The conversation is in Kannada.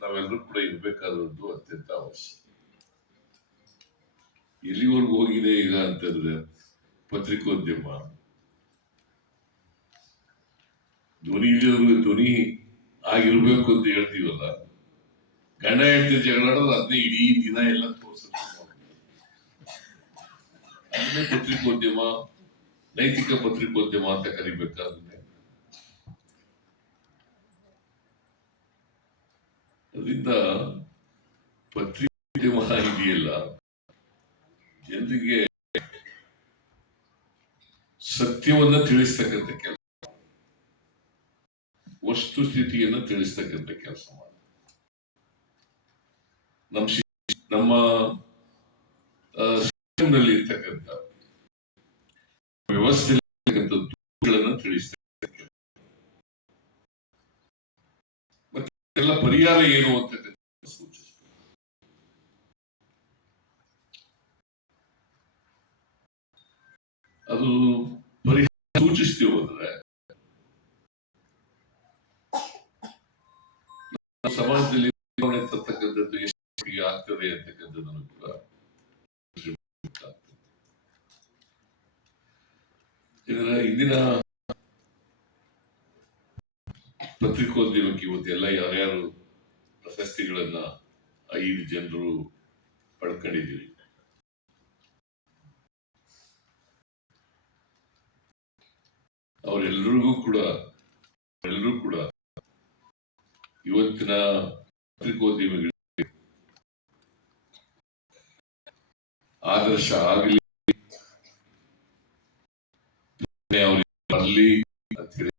ನಾವೆಲ್ಲರೂ ಕೂಡ ಇರಬೇಕಾದದ್ದು ಅತ್ಯಂತ ಅವಶ್ಯ. ಎಲ್ಲಿವರೆಗೂ ಹೋಗಿದೆ ಈಗ ಅಂತಂದ್ರೆ ಪತ್ರಿಕೋದ್ಯಮ ಧ್ವನಿ ಆಗಿರ್ಬೇಕು ಅಂತ ಹೇಳ್ತೀವಲ್ಲ, ಗಂಡ ಹೆಂಡತಿ ಜಗಳಾಡೋದು ಅದನ್ನೇ ಇಡೀ ದಿನ ಎಲ್ಲ ತೋರಿಸುತ್ತೆ. ಅದನ್ನೇ ಪತ್ರಿಕೋದ್ಯಮ, ನೈತಿಕ ಪತ್ರಿಕೋದ್ಯಮ ಅಂತ ಕರಿಬೇಕಾದ್ರೆ ಅದರಿಂದ ಪತ್ರಿಕೋದ್ಯಮ ಇದೆಯಲ್ಲ, ಜನರಿಗೆ ಸತ್ಯವನ್ನ ತಿಳಿಸ್ತಕ್ಕಂಥ ಕೆಲಸ, ವಸ್ತು ಸ್ಥಿತಿಯನ್ನು ತಿಳಿಸ್ತಕ್ಕಂಥ ಕೆಲಸ ಮಾಡಿ ನಮ್ಮ ಸಿಸ್ಟಮ್ನಲ್ಲಿ ಇರ್ತಕ್ಕಂಥ ವ್ಯವಸ್ಥೆಗಳನ್ನು ತಿಳಿಸ್ತಕ್ಕಂಥ ಮತ್ತೆ ಎಲ್ಲ ಪರಿಹಾರ ಏನು ಅಂತಕ್ಕಂಥ ಸೂಚಿಸ್ತದೆ. ಅದು ಪರಿಹಾರ ಸೂಚಿಸ್ತೀವಿ ಹೋದ್ರೆ ಸಮಾಜದಲ್ಲಿ ತರ್ತಕ್ಕಂಥದ್ದು ಎಷ್ಟು ಆಗ್ತದೆ ಅಂತಕ್ಕಂಥದ್ದನ್ನು ಕೂಡ ಇದರ ಇಂದಿನ ಪತ್ರಿಕೋದ್ಯಮಕ್ಕೆ ಇವತ್ತೆಲ್ಲ ಯಾರ್ಯಾರು ಪ್ರಶಸ್ತಿಗಳನ್ನ 5 ಜನರು ಪಡ್ಕೊಂಡಿದ್ದೀರಿ. ಅವರೆಲ್ಲರಿಗೂ ಕೂಡ ಇವತ್ತಿನ ಪತ್ರಿಕೋದ್ಯಮಿಗಳಿಗೆ ಆದರ್ಶ ಆಗಲಿ, ಅವರಿಗೆ ಬರಲಿ ಅಂತ ಹೇಳಿ